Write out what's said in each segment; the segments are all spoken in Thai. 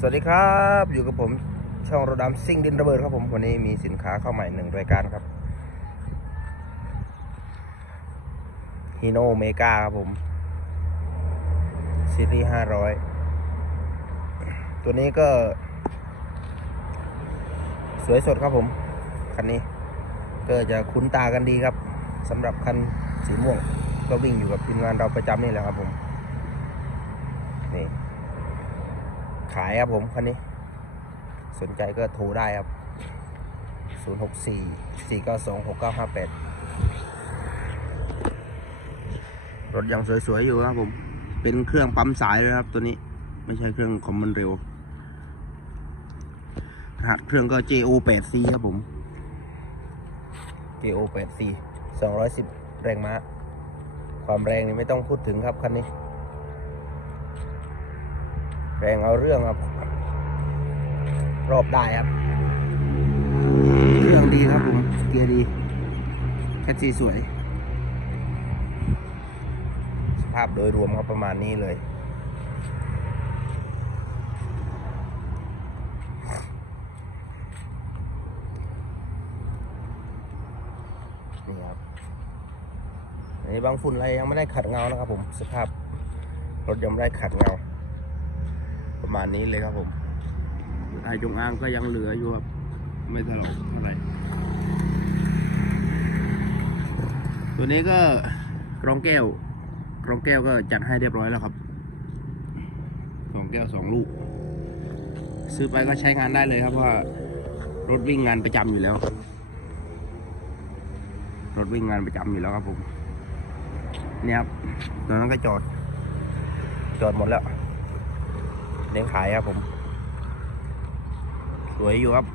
สวัสดีครับ อยู่กับผมช่องรถดำซิ่งดินระเบิดครับผมวันนี้มีสินค้าเข้าใหม่หนึ่งรายการครับฮีโนเมกาครับผมซีรีส์ห้าร้อยตัวนี้ก็ สวยสดครับผม คันนี้ ก็จะคุ้นตากันดีครับสำหรับคันสีม่วง ก็วิ่งอยู่กับทีมงานเราประจำนี่แหละครับผมนี่ ขายครับผมคันนี้ สนใจก็โทรได้ครับ 064 492 6958 รถยังสวยๆ อยู่ครับผม เป็นเครื่องปั๊มสายเลยครับตัวนี้ ไม่ใช่เครื่องคอมมันเร็วรหัสเครื่องก็ JO8C ครับผม JO8C 210 แรงม้า ความแรงนี่ไม่ต้องพูดถึงครับคันนี้ แรงเอาเรื่องครับ รอบได้ครับ เครื่องดีครับผมเกียร์ดีแคทซีสวย สภาพโดยรวมครับประมาณนี้เลยนี่ครับอันนี้บางฝุ่นอะไรยังไม่ได้ขัดเงานะครับผมสภาพรถยังไม่ได้ขัดเงา ประมาณนี้เลยครับผมลายจงอางก็ยังเหลืออยู่ครับ ไม่ถลอกเท่าไหร่ ตัวนี้ก็กรองแก้ว กรองแก้วก็จัดให้เรียบร้อยแล้วครับกรองแก้วสองลูก ซื้อไปก็ใช้งานได้เลยครับเพราะว่ารถวิ่งงานประจำอยู่แล้ว รถวิ่งงานประจำอยู่แล้วครับผมเนี่ยครับตอนนั้นก็จอด จอดหมดแล้ว เลี้ยงขายครับผม สวยอยู่ครับ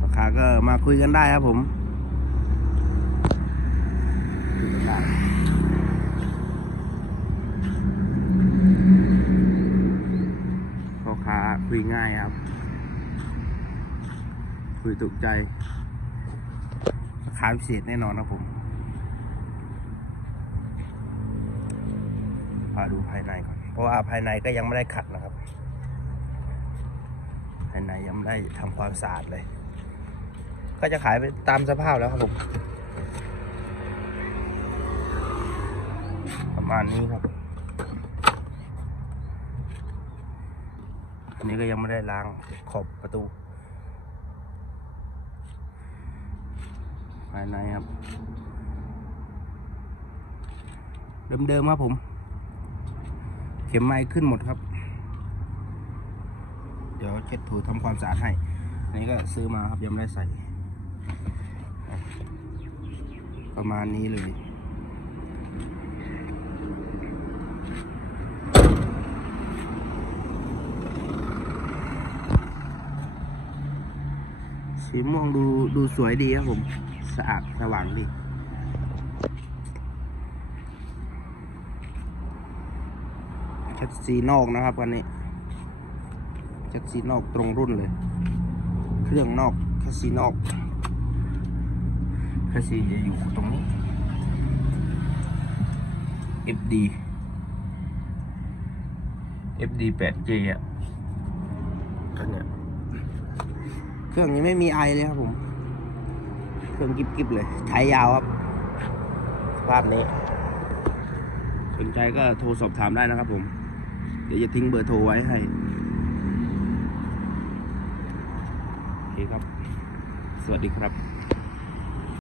ราคาก็มาคุยกันได้ครับผมพ่อค้าคุยง่ายครับ คุยถูกใจราคาพิเศษแน่นอนครับผม พาดูภายในก่อน เพราะว่าภายในก็ยังไม่ได้ขัดนะครับ ภายในยังไม่ได้ทำความสะอาดเลย ก็จะขายไปตามสภาพแล้วครับผม ประมาณนี้ครับ อันนี้ก็ยังไม่ได้ล้างขอบประตู ภายในครับเดิมๆครับผม เข็มไม้ขึ้นหมดครับ เดี๋ยวเช็ดถูทำความสะอาดให้อันนี้ก็ซื้อมาครับยังไม่ได้ใส่ ประมาณนี้เลยสีม่วงดูดูสวยดีครับผม สะอาดสว่างดี แคทซีนอกนะครับวันนี้แคทซีนอกตรงรุ่นเลย เครื่องนอกแคทซีนอกแคทซีจะอยู่ตรงนี้ FD FD 8J อะคันเนี้ยเครื่องนี้ไม่มีไอเลยครับผม เครื่องกิบๆเลยใช้ยาวครับภาพนี้ สนใจก็โทรสอบถามได้นะครับผม เดี๋ยวจะทิ้งเบอร์โทรไว้ให้โอเคครับ สวัสดีครับ